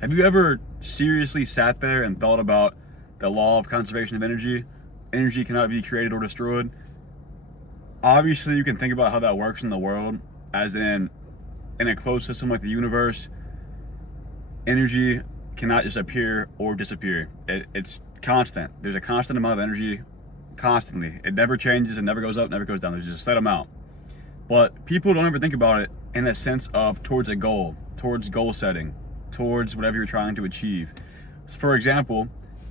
Have you ever seriously sat there and thought about the law of conservation of energy? Energy cannot be created or destroyed. Obviously, you can think about how that works in the world, as in a closed system like the universe, energy cannot just appear or disappear. It's constant. There's a constant amount of energy constantly. It never changes, it never goes up, never goes down. There's just a set amount. But people don't ever think about it in a sense of towards a goal, towards goal setting, towards whatever you're trying to achieve. For example,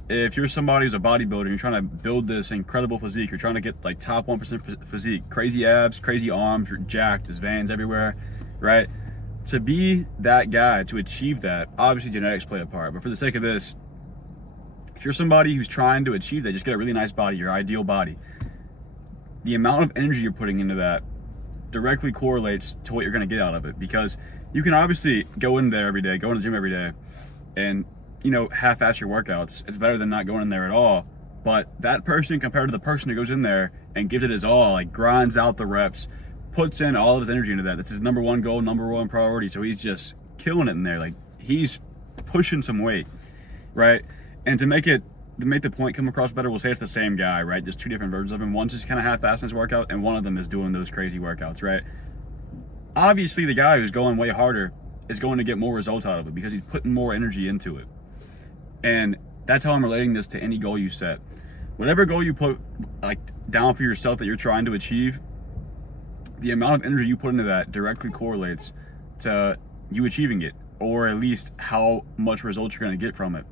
if you're somebody who's a bodybuilder, you're trying to build this incredible physique, you're trying to get like top 1% physique, crazy abs, crazy arms, you're jacked, there's veins everywhere, right? To be that guy, to achieve that, obviously genetics play a part. But for the sake of this, if you're somebody who's trying to achieve that, just get a really nice body, your ideal body, the amount of energy you're putting into that directly correlates to what you're going to get out of it. Because you can obviously go in there every day, go in the gym every day, and half-ass your workouts. It's better than not going in there at all. But that person compared to the person who goes in there and gives it his all, like grinds out the reps, puts in all of his energy into that. That's his number one goal, number one priority. So he's just killing it in there. Like he's pushing some weight, right? And to make the point come across better, we'll say it's the same guy, right? Just two different versions of him. One's just kind of half-assing his workout, and one of them is doing those crazy workouts, right? Obviously, the guy who's going way harder is going to get more results out of it because he's putting more energy into it. And that's how I'm relating this to any goal you set. Whatever goal you put like down for yourself that you're trying to achieve, the amount of energy you put into that directly correlates to you achieving it, or at least how much results you're going to get from it.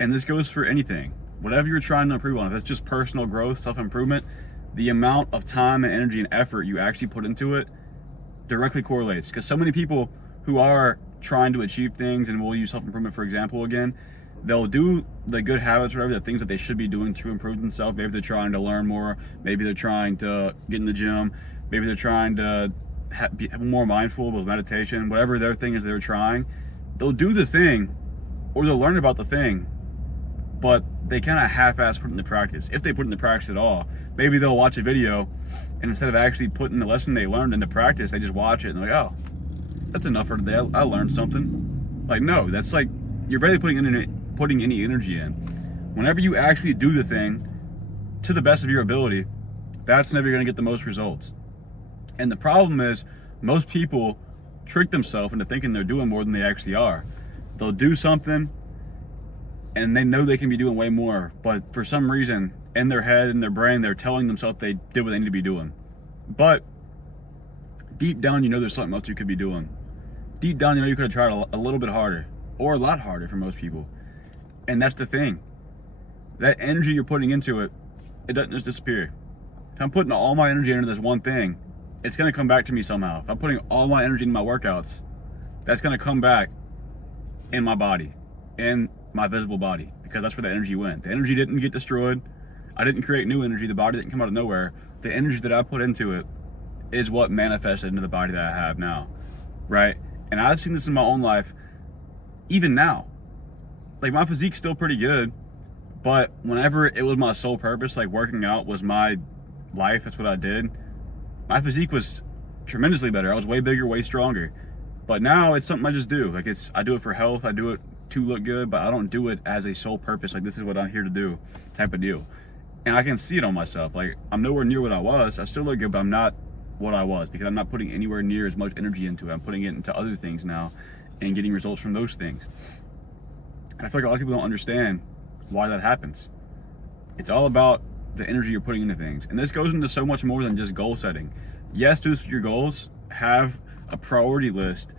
And this goes for anything. Whatever you're trying to improve on, if it's just personal growth, self-improvement, the amount of time and energy and effort you actually put into it directly correlates. Because so many people who are trying to achieve things, and we'll use self-improvement for example again, they'll do the good habits, whatever, the things that they should be doing to improve themselves. Maybe they're trying to learn more, maybe they're trying to get in the gym, maybe they're trying to be more mindful with meditation, whatever their thing is they're trying. They'll do the thing, or they'll learn about the thing, but they kind of half-ass put it into practice. If they put it into practice at all, maybe they'll watch a video, and instead of actually putting the lesson they learned into practice, they just watch it and they're like, oh, that's enough for today. I learned something. Like, no, that's like, you're barely putting any energy in. Whenever you actually do the thing to the best of your ability, that's never going to get the most results. And the problem is, most people trick themselves into thinking they're doing more than they actually are. They'll do something, and they know they can be doing way more, but for some reason, in their head, in their brain, they're telling themselves they did what they need to be doing. But deep down, you know there's something else you could be doing. Deep down, you know you could have tried a little bit harder, or a lot harder for most people. And that's the thing. That energy you're putting into it, it doesn't just disappear. If I'm putting all my energy into this one thing, it's going to come back to me somehow. If I'm putting all my energy into my workouts, that's going to come back in my body, in my visible body, because that's where the energy went. The energy didn't get destroyed. I didn't create new energy. The body didn't come out of nowhere. The energy that I put into it is what manifested into the body that I have now, right? And I've seen this in my own life, even now. Like, my physique's still pretty good, but whenever it was my sole purpose, like working out was my life, that's what I did, my physique was tremendously better. I was way bigger, way stronger. But now it's something I just do. Like, I do it for health, I do it to look good, but I don't do it as a sole purpose, like this is what I'm here to do type of deal. And I can see it on myself. Like, I'm nowhere near what I was. I still look good, but I'm not what I was, because I'm not putting anywhere near as much energy into it. I'm putting it into other things now and getting results from those things. And I feel like a lot of people don't understand why that happens. It's all about the energy you're putting into things. And this goes into so much more than just goal setting. Yes, do this for your goals. Have a priority list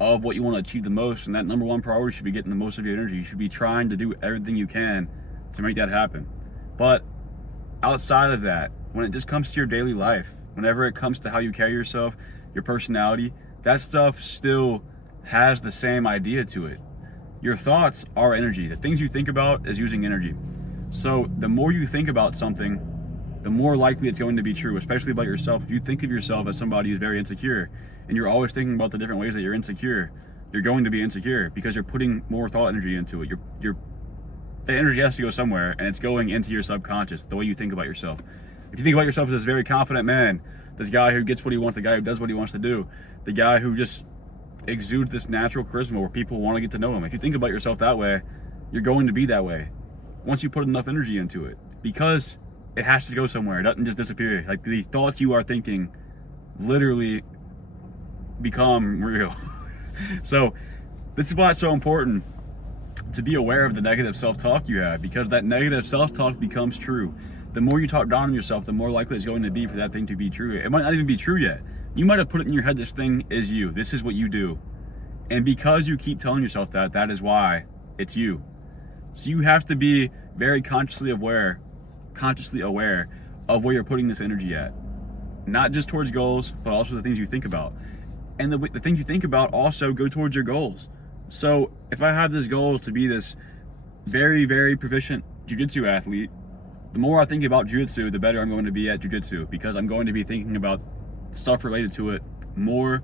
of what you want to achieve the most, and that number one priority should be getting the most of your energy. You should be trying to do everything you can to make that happen. But outside of that, when it just comes to your daily life, whenever it comes to how you carry yourself, your personality, that stuff still has the same idea to it. Your thoughts are energy. The things you think about is using energy. So the more you think about something, the more likely it's going to be true, especially about yourself. If you think of yourself as somebody who's very insecure, and you're always thinking about the different ways that you're insecure, you're going to be insecure because you're putting more thought energy into it. The energy has to go somewhere, and it's going into your subconscious, the way you think about yourself. If you think about yourself as this very confident man, this guy who gets what he wants, the guy who does what he wants to do, the guy who just exudes this natural charisma where people want to get to know him. If you think about yourself that way, you're going to be that way once you put enough energy into it, because it has to go somewhere. It doesn't just disappear. Like, the thoughts you are thinking literally become real. So this is why it's so important to be aware of the negative self-talk you have, because that negative self-talk becomes true. The more you talk down on yourself, the more likely it's going to be for that thing to be true. It might not even be true yet. You might have put it in your head, this thing is you. This is what you do. And because you keep telling yourself that, that is why it's you. So you have to be very consciously aware of where you're putting this energy at. Not just towards goals, but also the things you think about. And the things you think about also go towards your goals. So if I have this goal to be this very, very proficient jiu-jitsu athlete, the more I think about jiu-jitsu, the better I'm going to be at jiu-jitsu, because I'm going to be thinking about stuff related to it more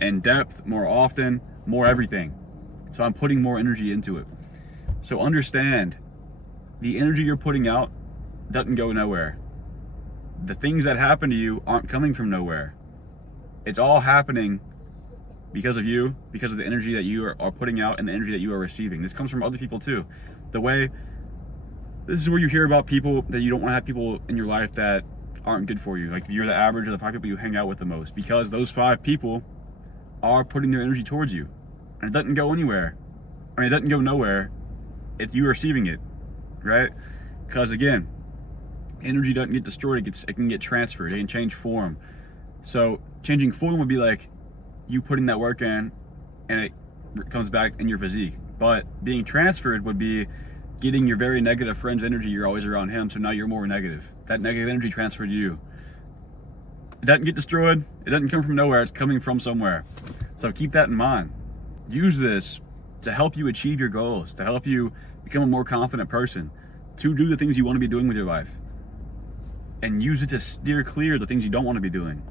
in depth, more often, more everything. So I'm putting more energy into it. So understand, the energy you're putting out doesn't go nowhere. The things that happen to you aren't coming from nowhere. It's all happening because of you, because of the energy that you are putting out and the energy that you are receiving. This comes from other people too. This is where you hear about people that you don't want to have people in your life that aren't good for you. Like, you're the average of the 5 people you hang out with the most, because those 5 people are putting their energy towards you. And it doesn't go anywhere. I mean, it doesn't go nowhere. It's you receiving it, right? Because again, energy doesn't get destroyed, it can get transferred, it can change form. So changing form would be like you putting that work in and it comes back in your physique. But being transferred would be getting your very negative friend's energy, you're always around him, so now you're more negative. That negative energy transferred to you. It doesn't get destroyed, it doesn't come from nowhere, it's coming from somewhere. So keep that in mind. Use this to help you achieve your goals, to help you become a more confident person, to do the things you want to be doing with your life. And use it to steer clear of the things you don't want to be doing,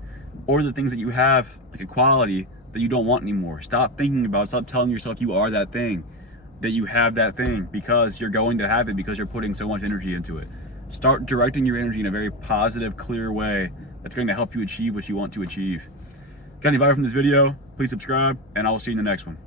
or the things that you have, like a quality that you don't want anymore. Stop thinking about it. Stop telling yourself you are that thing, that you have that thing, because you're going to have it, because you're putting so much energy into it. Start directing your energy in a very positive, clear way that's going to help you achieve what you want to achieve. Got any value from this video? Please subscribe, and I will see you in the next one.